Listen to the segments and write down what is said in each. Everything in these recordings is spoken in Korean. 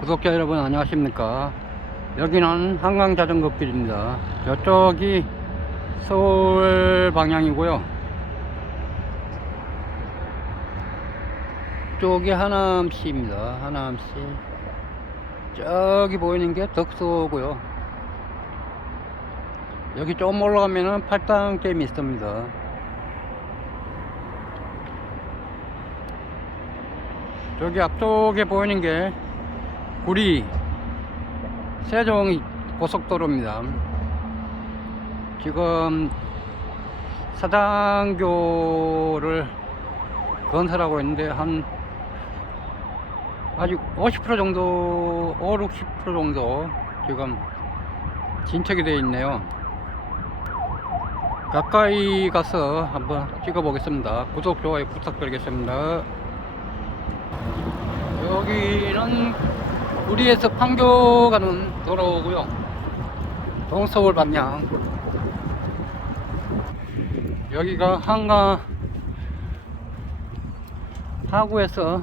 구독자 여러분 안녕하십니까? 여기는 한강자전거길입니다. 저쪽이 서울 방향이고요. 쪽이 하남시입니다. 하남시. 저기 보이는 게 덕소고요. 여기 좀 올라가면은 팔당댐이 있습니다. 저기 앞쪽에 보이는 게 구리 세종 고속도로입니다. 지금 사당교를 건설하고 있는데 한 아직 50% 정도, 5, 60% 정도 지금 진척이 되어 있네요. 가까이 가서 한번 찍어 보겠습니다. 구독, 좋아요 부탁드리겠습니다. 여기는 우리에서 판교 가는 도로고요. 동서울 방향. 여기가 한강 하구에서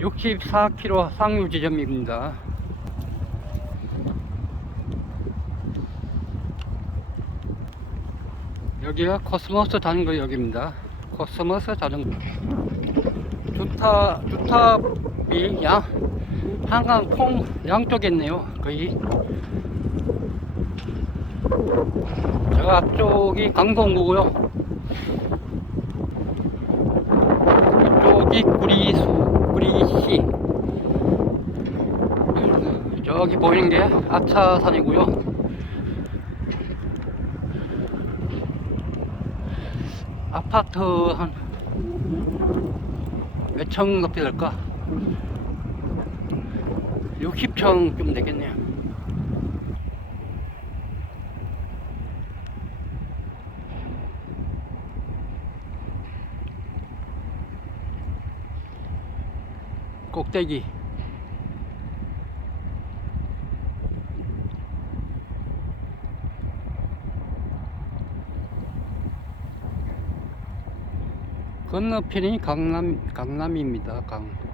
64km 상류 지점입니다. 여기가 코스모스 자전거 역입니다. 코스모스 자전거. 주타 주탑이 양 한강 통 양쪽에 있네요 거의 저 앞쪽이 강동구고요. 이쪽이 구리수 구리시. 저기 보이는 게 아차산이고요. 아파트 한 몇 층 높이 될까? 60층 되겠네요. 꼭대기. 건너편이 강남 강남입니다. 강.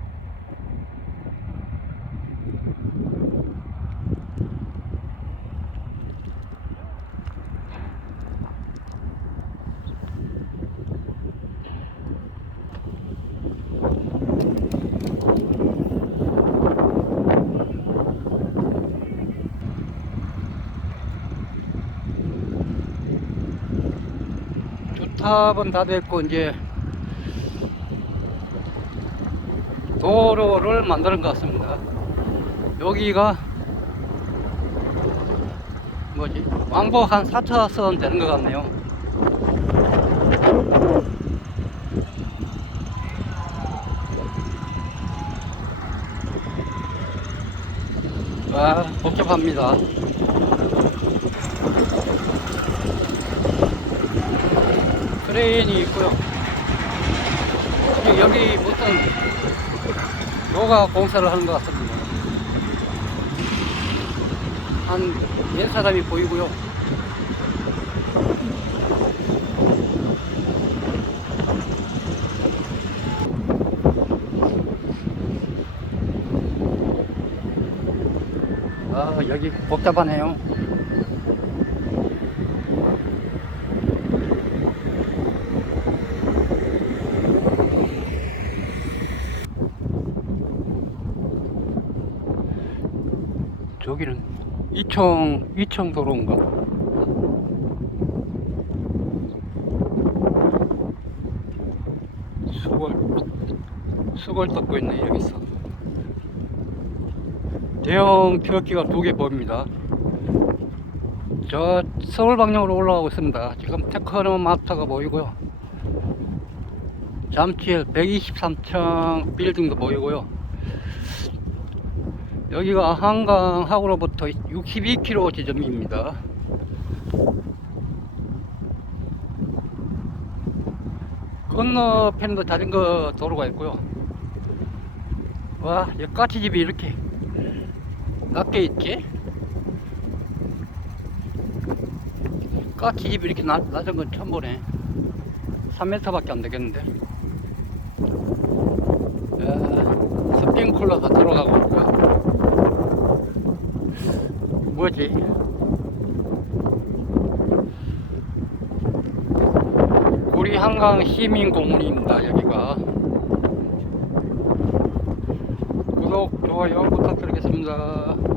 주탑은 다 됐고 이제 도로를 만드는 것 같습니다. 여기가 뭐지 왕복 한 4차선 되는 것 같네요. 와 복잡합니다. 크레인이 있고요. 여기- 여기 무슨 요가 공사를 하는 것 같습니다. 한몇 사람이 보이고요. 아, 여기 복잡하네요. 저기는 이청 이청 도로인가? 수걸 수걸 떴고 있네 여기서 대형 트럭기가 두 개 보입니다. 저 서울 방향으로 올라가고 있습니다. 지금 테크노 마트가 보이고요. 잠실 123층 빌딩도 보이고요. 여기가 한강하구로부터 62km 지점입니다. 건너편도 자전거 도로가 있고요. 와, 여기 까치집이 이렇게 낮게 있지? 까치 집이 이렇게 낮, 낮은 건 처음 보네. 3m밖에 안 되겠는데. 야, 스프링클러가 들어가고 있고요. 거지. 우리 한강 시민공원입니다, 여기가. 구독, 좋아요 부탁드리겠습니다.